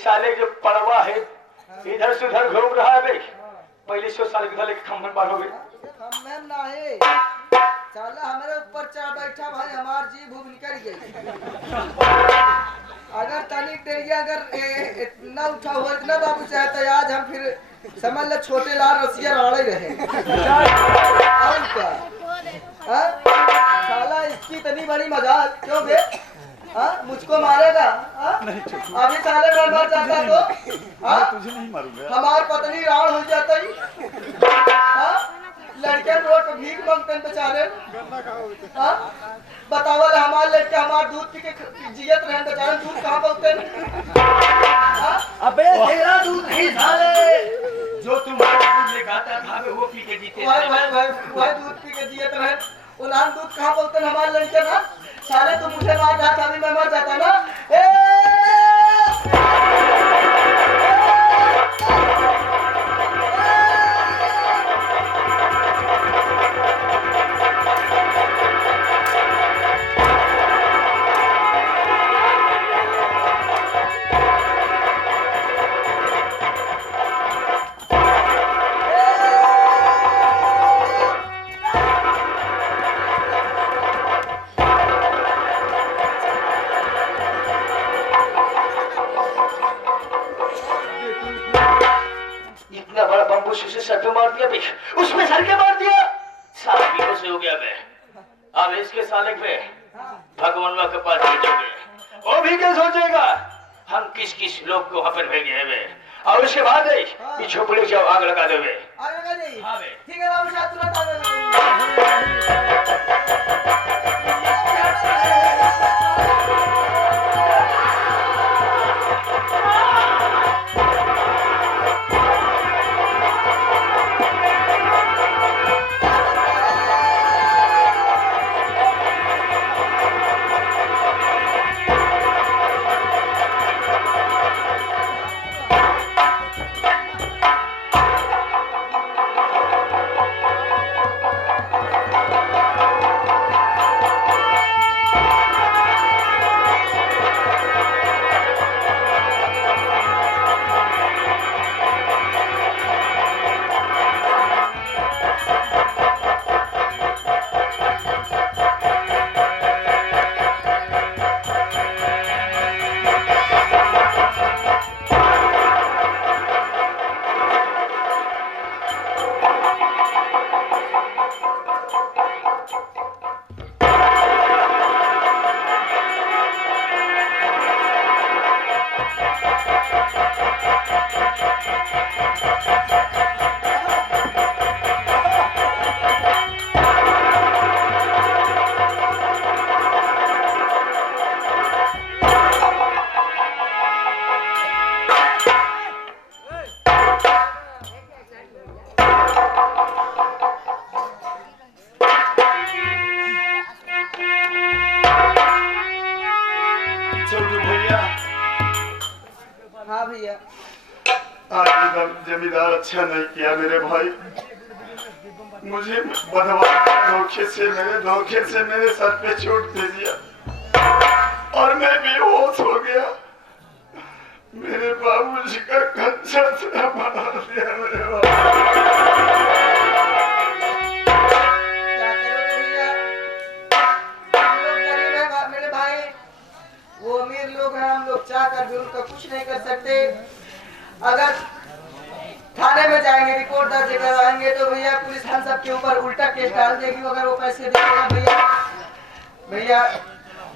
साले जो पड़वा है इधर से उधर घूम रहा है भाई। पहले 100 साल के खम्भन पार हो गए। खम्भन ना है साला हमारे ऊपर चढ़ बैठा भाई, हमार जी भूख निकल गई। अगर तनिक देरिया अगर इतना उठा हुआ इतना बाबू चाहे तो आज हम फिर समझ लो छोटे लाल रसिया लड़े रहे। और क्या साला इसकी इतनी बड़ी मजाक क्यों बे? मुझको मारेगा? अभी साले मैं मर जाता तो तुझे नहीं मारूंगा। हमार पत्नी रावण हो जाता ही। लड़के रोड पे भीख मांगते हैं बेचारे। बतावल हमारे लड़के हमारे दूध पी के जियत रहे बेचारे, दूध कहाँ पाते हैं? अबे तेरा दूध नहीं साले, जो तुम्हारा दूध लेके आता था वो पी के जीते। भाई दूध पी के जियत रहे, उन्हान दूध कहाँ पाते हैं हमारे लड़के ना? साले तुम मुझे मार रहा था, अभी मैं मर जाता ना। सर पे मार दिया भाई, उसमें सर के मार दिया। साला भी से हो गया मैं। अब इसके साले पे भगवानवा के पास भेजोगे, वो भी क्या सोचेगा हम किस किस लोग को वहां पर भेजे हैं। और उसके बाद ये झोपड़ी से आग लगा दोगे। आग लगा देंगे? हाँ बे। ठीक है बाबू साहब, तुरंत आग लगा। हाँ भैया, आज जमींदार अच्छा नहीं किया मेरे भाई। मुझे धोखे से मेरे सर पे चोट दे दिया और मैं बेहोश हो गया। मेरे बाबूजी का खर्चा से मार दिया मेरे क्या करोगे भैया? हम लोग गरीब हैं मेरे भाई, वो अमीर लोग हैं, हम लोग चाह कर भी उनका कुछ नहीं कर सकते। अगर थाने में जाएंगे, रिपोर्ट दर्ज करवाएंगे तो भैया पुलिस हम सब के ऊपर उल्टा केस डाल देगी अगर वो पैसे देगा। भैया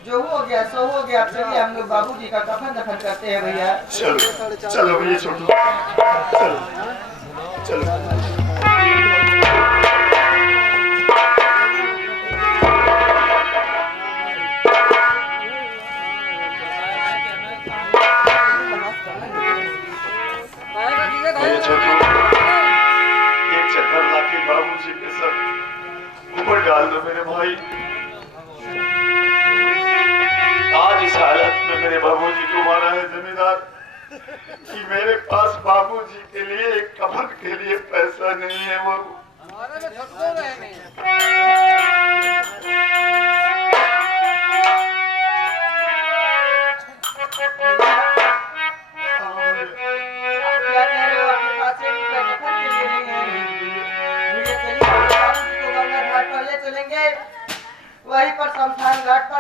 जो हो गया सो हो गया। चलिए हम लोग बाबूजी का कफन दफन करते हैं भैया। चलो भैया, छोटू चलो। एक चक्कर लाके बाबूजी के सर ऊपर डाल दो मेरे भाई। आज इस हालत में मेरे बाबूजी को मारा है जमींदार कि मेरे पास बाबूजी के लिए एक कफन के लिए पैसा नहीं है। वो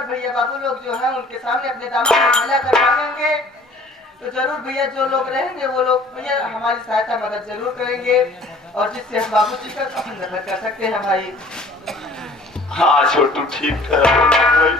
और भैया बाबू लोग जो है उनके सामने अपने दामाद को भला कर मांगेंगे तो जरूर भैया जो लोग रहेंगे वो लोग भैया हमारी सहायता मदद जरूर करेंगे और जिससे हम बाबू जी का कफन दफन कर सकते हैं भाई। हाँ छोटू ठीक है भाई।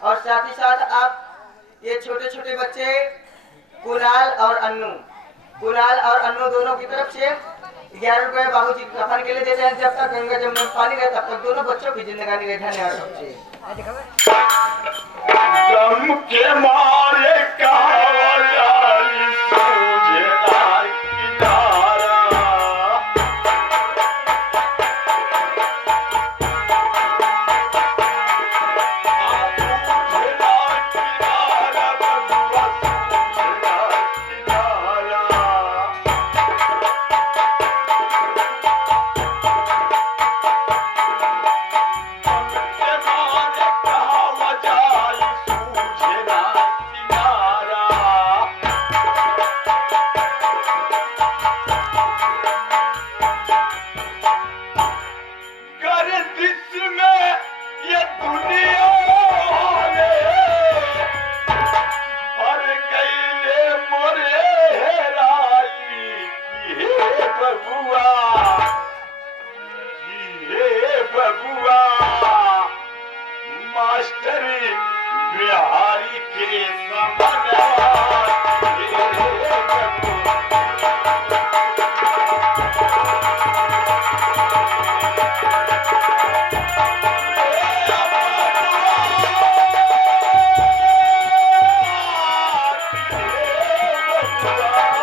और साथ ही साथ आप ये छोटे छोटे बच्चे कुणाल और अन्नू दोनों की तरफ से 11 रुपए बाबूजी कफन के लिए देते हैं। जब तक गंगा जमुना में पानी रहे तब तक दोनों बच्चों की जिंदगानी रहे। धन्यवाद गम के मारे Bye.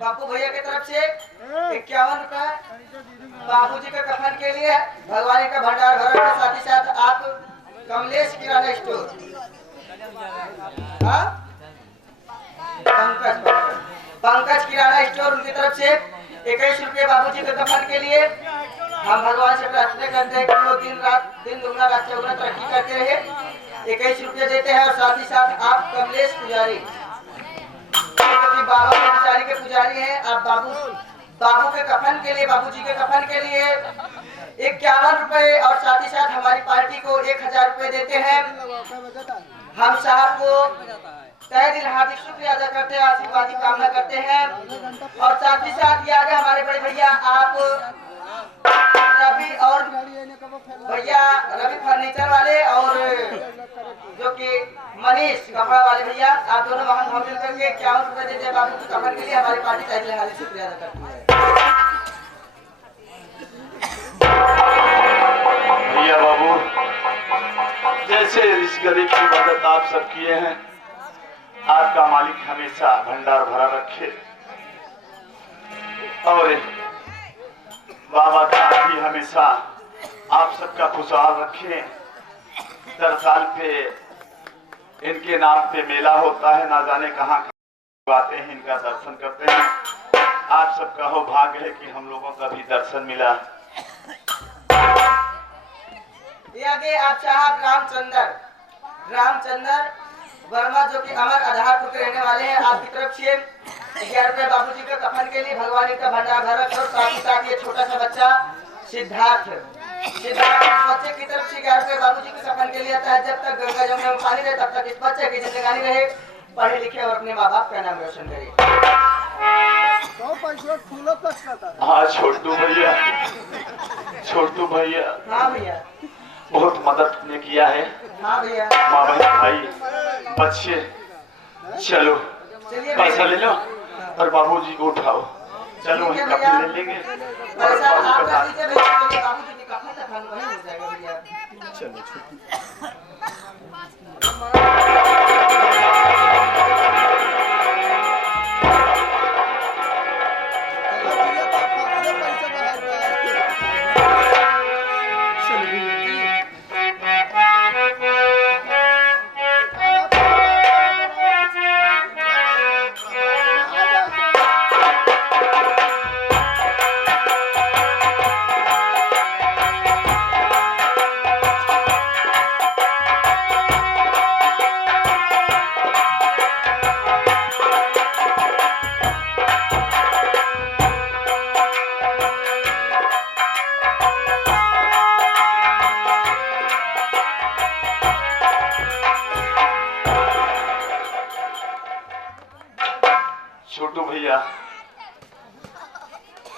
बापू भैया की तरफ से 51 रुपए बाबूजी के कफन के लिए भगवान का भंडार भरा के साथ ही साथ आप कमलेश किराना स्टोर हाँ? पंकज किराना स्टोर उनकी तरफ से 21 रुपये बाबूजी के कफन के लिए हम भगवान से प्रार्थना करते हैं कि वो दिन दुगना रात चौगुना तरक्की करते रहे। 21 रुपये देते हैं और साथ ही साथ आप कमलेश पुजारी बाबा के पुजारी के पुजारी हैं। आप बाबू के कफन के लिए बाबूजी के कफन के लिए 51 रुपए और साथ ही साथ हमारी पार्टी को 1000 रुपए देते हैं। हम साहब को तहे दिल हार्दिक शुक्रिया अदा करते हैं, आशीर्वाद की कामना करते हैं। और साथ ही साथ ये आगे हमारे बड़े भैया आप रवि और भैया रवि फर्नीचर वाले और जो कि मनीष कपड़ा वाले भैया, आप दोनों वहां हम मिल करके 51 रुपए देते हैं बाबू के कफन के लिए। हमारी पार्टी तहे दिल हार्दिक शुक्रिया अदा करती है। भैया बाबू, जैसे इस गरीब की मदद आप सब किए हैं, आपका मालिक हमेशा भंडार भरा रखे और बाबा का भी हमेशा आप सबका खुशहाल रखे। 10 साल पे इनके नाम पे मेला होता है, ना जाने कहाँ आते हैं, इनका दर्शन करते हैं। आप सबका हो भाग्य है कि हम लोगों का भी दर्शन मिला। आगे आप साहब रामचंद्र वर्मा जो कि अमर आधारपुर के रहने वाले हैं, आपकी तरफ से 11 रुपए बाबूजी के कफन के लिए भगवान का भंडार भरा और साथ ही साथ ये छोटा सा बच्चा सिद्धार्थ बच्चे की तरफ से 11 रुपए बाबूजी के कफन के लिए आता है। जब तक गंगा जमुना में पानी रहे तब तक इस बच्चे की जिंदगानी रहे, पढ़े लिखे और अपने माँ बाप का नाम रोशन करे। हाँ छोटू भैया हाँ भैया बहुत मदद ने किया है। हाँ भैया माँ बहन भाई बच्चे, चलो पैसा ले लो और बाबूजी को उठाओ, चलो वहीं कपड़े ले लेंगे और बाबू का चलो छोटू भैया।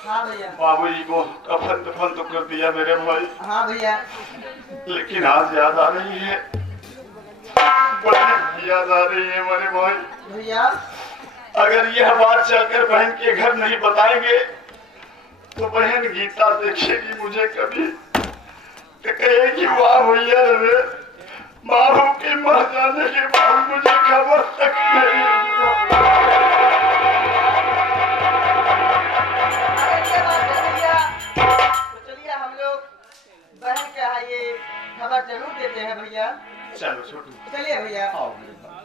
हाँ भैया बाबूजी को कफन दफन तो कर दिया मेरे भाई। हाँ भैया लेकिन आज याद आ रही है, बड़ी याद आ रही है मेरे भाई। भैया अगर यह बात चलकर बहन के घर नहीं बताएंगे तो बहन गीता देखेगी मुझे कभी तो कहेगी वाह भैया रे, माँ के मर जाने के बाद मुझे खबर तक नहीं। खबर जरूर देते हैं भैया। चलो छोटू चलिए भैया। आओ मेरे पास।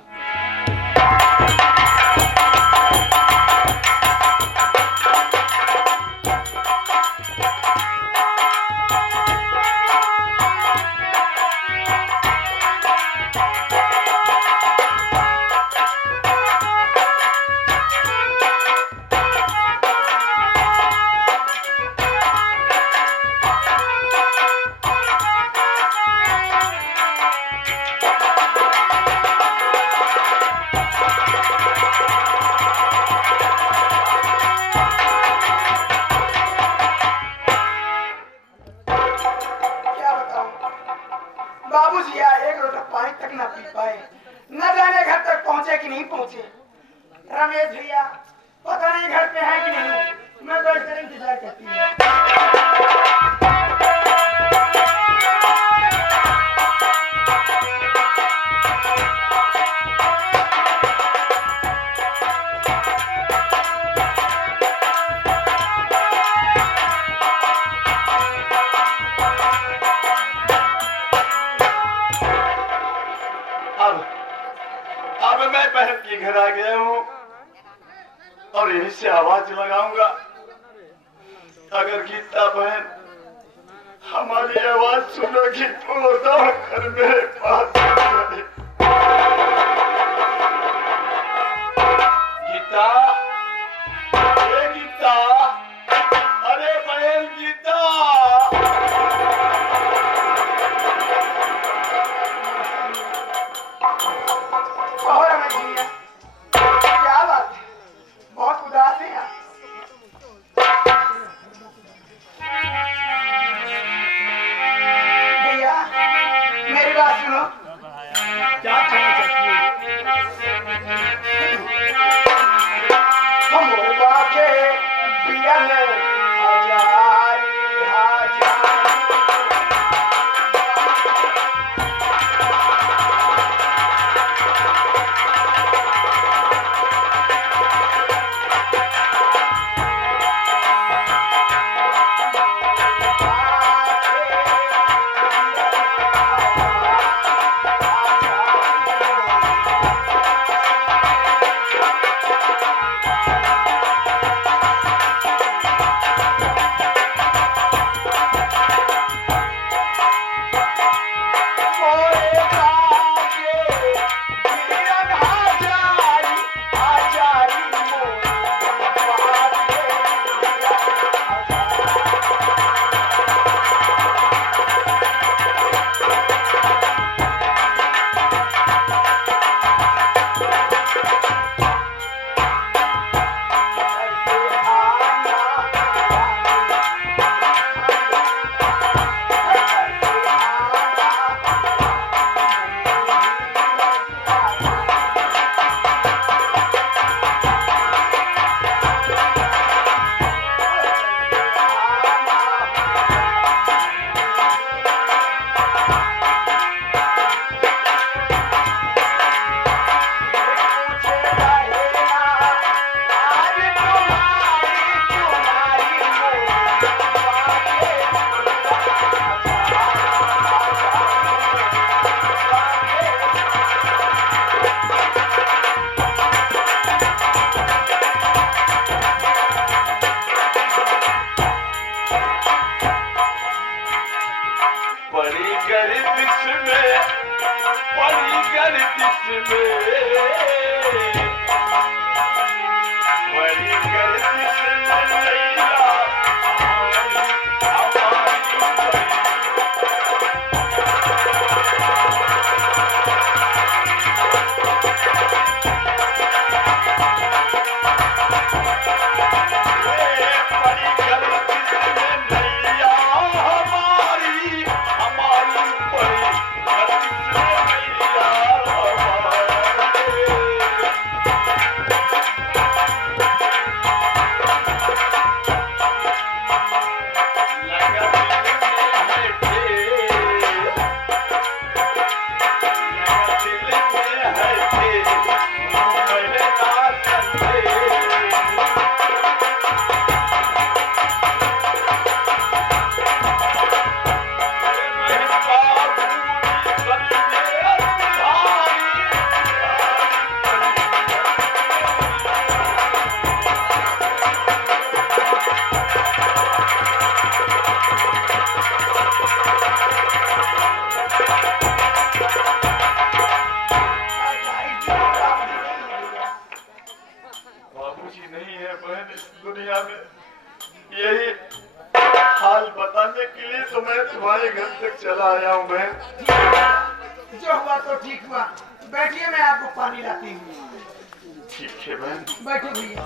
बाबूजी यार एक लोटा पानी तक ना पी पाए, न जाने घर तक पहुंचे कि नहीं पहुंचे। रमेश भैया पता नहीं घर पे है कि नहीं, मैं तो इसका इंतजार करती हूँ। घर आ गया हूँ और यहीं से आवाज लगाऊंगा। अगर गीता बहन हमारी आवाज सुनेगी तो दौड़ कर मेरे पास आए। गीता, ये गीता, अरे बहन गीता। और हमें जिया, क्या बात है, बहुत उदास है आप। भैया मेरी बात सुनो। क्या कहना चाहती हो? हम बाके पिया ने हजारी हजारी दुनिया में यही हाल बताने के लिए तो मैं तुम्हारे घर तक चला आया हूँ बहन। जो हुआ तो ठीक हुआ। बैठिए मैं आपको पानी लाती हूँ। ठीक है बहन। बैठो भैया।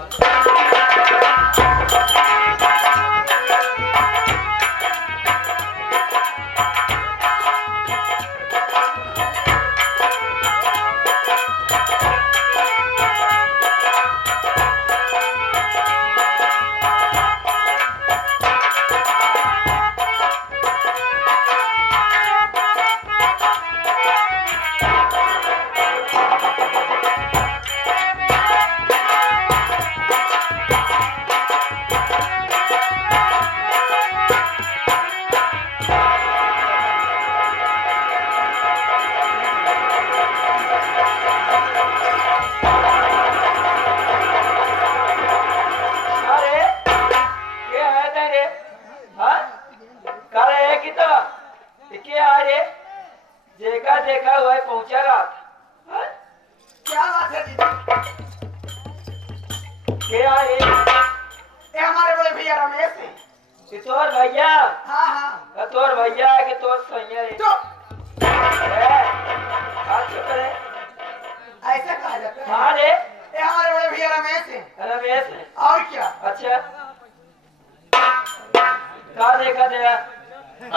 कि तोर भैया हाँ हाँ तोर भैया है कि तोर सैया है? तो चुप रे। ऐसा कहा जाता है। हाँ रे ये हमारे बड़े भैया रमेश है। रमेश है। और क्या? अच्छा का देखा दे?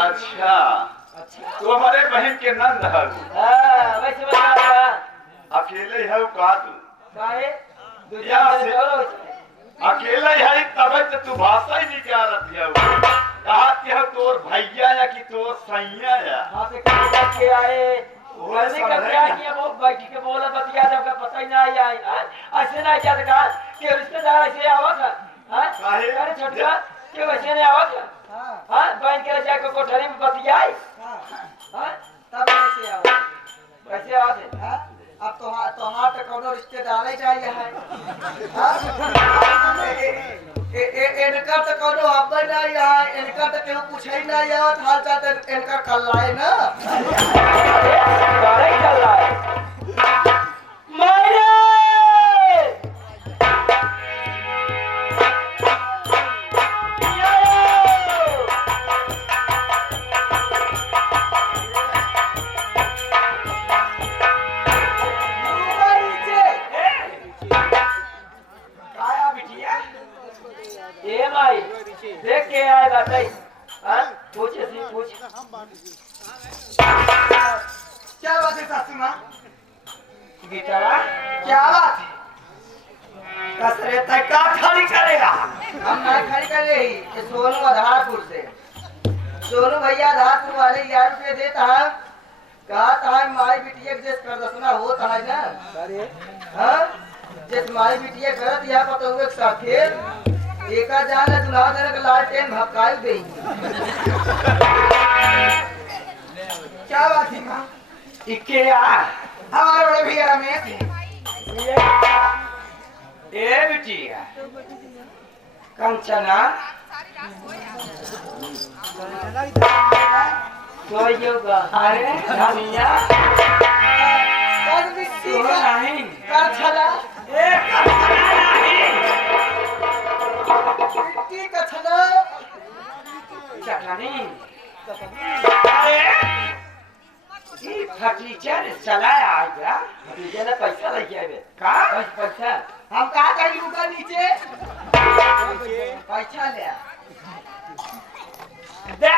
अच्छा अच्छा तू हमारे बहन के नंद है हाँ वैसे बता रहा अकेले है का तू काहे यहाँ से- दूसरा और हो अकेले है तब तो तू भाषा ही निकालत है कहा कि है तोर भैया या कि तोर सैया या वहाँ से कहीं के आए वो मैंने सब कहा है क्या क्या? किया वो बैठ के बोला बतिया जब का पता ही ना आया ऐसे ना क्या कहा कि रिश्तेदार ऐसे आवा था हाँ काहे? अरे छोटका क्यों वैसे नहीं आवा था हाँ हाँ बहन के जाके कोठरी में बतियाई हाँ हाँ तब कैसे आओ? कैसे आवा थे हाँ? अब तो कोनो रिश्तेदार ही चाहिए है। हाँ? इनका तो कोनो हब्बे नहीं है, इनका तो केहू पूछे ही नहीं है, हाल चाल तो इनका कल्लाए ना। अरे गाड़ी चल रहा है मायरे ऊपर नीचे। काया बिटिया ए माई देख के आए बताई हाँ पूछ सी पूछ क्या बात है सासू माँ? बेचारा क्या बात है? कसरे तक का खाली करेगा हम ना खड़ी कर रही कि सोनू आधारपुर से सोनू भैया आधारपुर वाले 1000 रुपये देता है कहा था माई बिटिया के जिस प्रदर्शना होता है ना हाँ जिस माई बिटिया करत यहाँ पता हुए साथे एका जान दुल्हा देने का लालटेन भपकाई गई क्या बात है माँ? इके आ हमारे बड़े भैया रमेश हैं। ए बिटिया कंचना तो योगा अरे धनिया कल मिट्टी तो का नहीं कर छला ए कंचना नहीं मिट्टी का छला चटनी अरे ये फटीचर चलाया आजा फटीचर ने पैसा लेके आए का पैसा हम कहा कहीं ऊपर नीचे पैसा ले आ। दे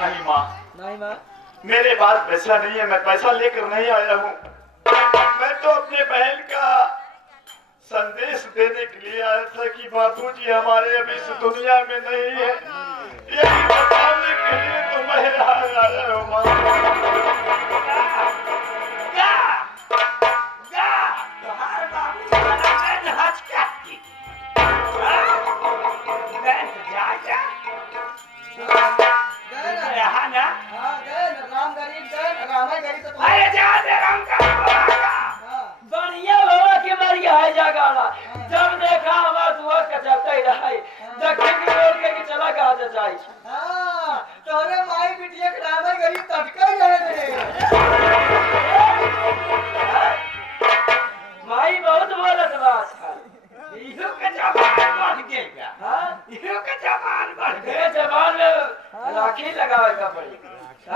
नहीं माँ मेरे पास पैसा नहीं है मैं पैसा लेकर नहीं आया हूँ मैं तो अपने बहन का संदेश देने के लिए आया था कि बाबूजी हमारे अभी इस दुनिया में नहीं है यही बताने के लिए तो मैं यहाँ आया हूँ माँ गए ना? हाँ, गए ना। राम गरीब गए ना। राम है गरीब तो तुम्हारा। हाँ, बढ़िया बाबा के मरिया है जगाना जब देखा हमारा दुआ का चलता ही रहा है दक्षिण की ओर के चला कहा जा जाए हाँ, तोरे माई बिटिया के राम है गरीब तटका ही रहे थे। माई बहुत बोलत बात है इहो के जबान बढ़ गया हां इहो के जबान बढ़ गया जबान में राखी लगावे का पड़ी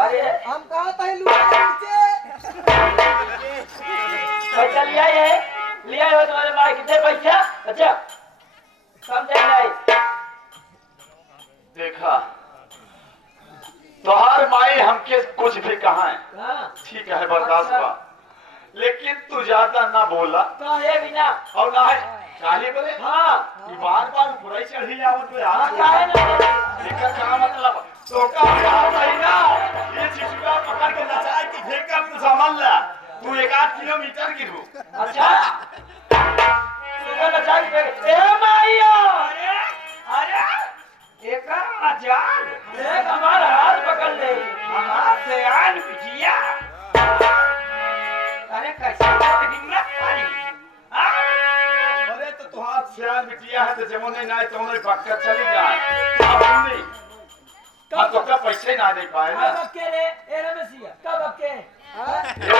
अरे हम कहा था लुका नीचे। पैसा लिया हो तुम्हारे माई कितने पैसा अच्छा समझे नहीं देखा तोहार माई हमके कुछ भी कहा है हां ठीक है बर्दाश्त हुआ लेकिन तू ज्यादा ना बोला काहे बिना और ना है काहे बोले हां कि बार बुराई चढ़ी जाओ तो यार काहे ना इसका क्या मतलब तो का यार नहीं ना ये चिचुआ पकड़ के नचाए कि फेंक कर तू समझ ला तू 1-8 किलोमीटर गिरू अच्छा सुबह नचाई पे ए माईया अरे एक आजान एक हमारा हाथ पकड़ ले हमारा से आन बिटिया अरे कैसे हिम्मत पारी अरे तो तुहार सियान बिटिया है तो जमोने ना तो उन्हें पक्का चली जाए अब नहीं अब तो का पैसे ना दे पाए ना कब के रे ए रमेशिया कब के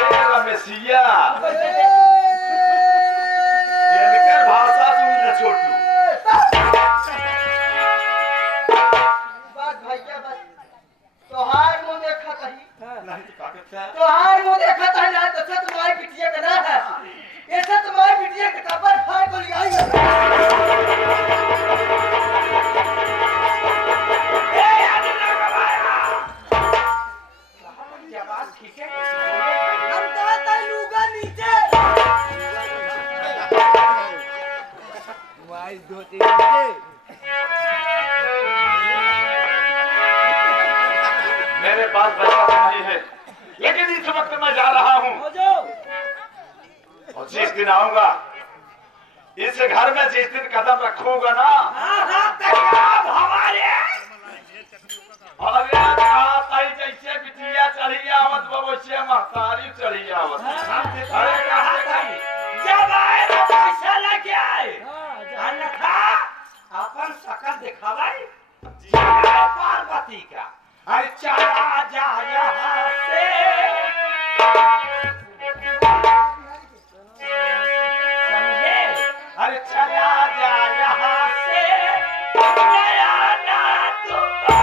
नहीं तो का करता है? तो हार वो देखा था ना तो सत माई पिटिया करना है ये सत माई पिटिया के कपर फाड़ को ले आई हम कहता लूगा नीचे मेरे पास पैसा तो नहीं है, लेकिन इस वक्त मैं जा रहा हूँ हो जाओ और जिस दिन आऊंगा इस घर में जिस दिन कदम रखूंगा ना अरे ताई जैसे बिटिया चढ़ी आवत वैसे महतारी चढ़ी आवत। अरे कहा ताई जब आए तो पैसा लेके आए हां अन्यथा अपन शकल दिखावाई जय पार्वती का अरे चला जा यहाँ से समझे अरे चला जा यहाँ से नया ना दोबारा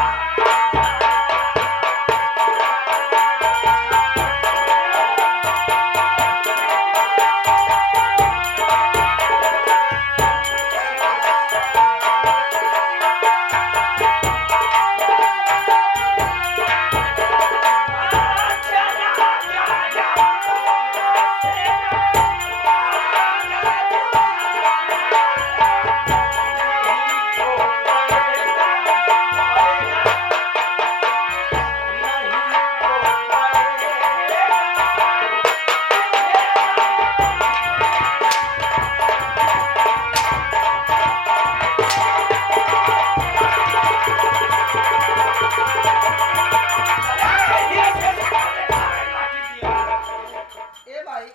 ए भाई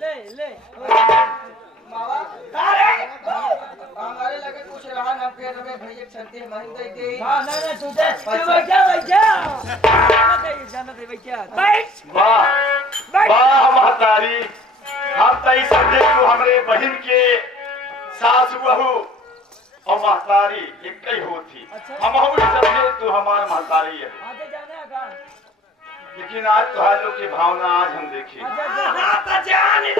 ले मावा हमारे लगे कुछ रहा ना फिर हमें भैया चलते हैं महेंद्र के नहीं तू दे बैठ वाह वाह महतारी, हम तो ही समझे तू हमारे बहन के सास बहू और महतारी एक ही होती। हम समझे तू हमारा महतारी है, आगे जाने का लेकिन आज तुम्हारे लोग की भावना आज हम देखे। हाँ तो जान ले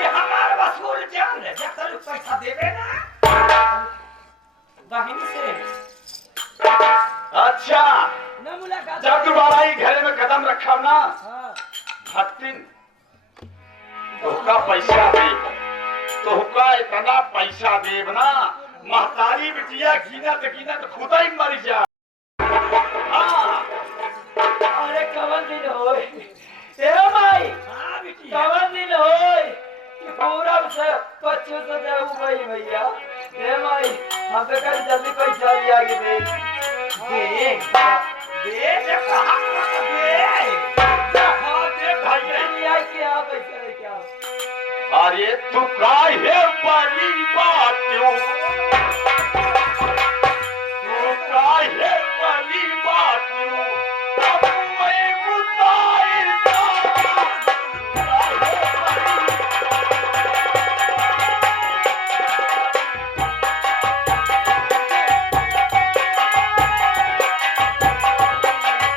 ये हमारा वसूल जान है जब तक पैसा देवे ना बहन से अच्छा ना मुलाकात जब दोबारा ही घर में कदम रखा ना हां भक्तिन तोहका पैसा दे, तोहका इतना पैसा देव ना महतारी बिटिया गिनत खुदा ही मर जा। हाँ अरे कवन दिन होय ए माई हाँ बिटिया कवन दिन होय कि पूरा से 25 से जाऊ भाई भैया ए माई हम पे कर जल्दी पैसा लिया के दे दे दे कहा दे भैया लिया क्या पैसा लेके आओ अरे तू काहे बड़ी बात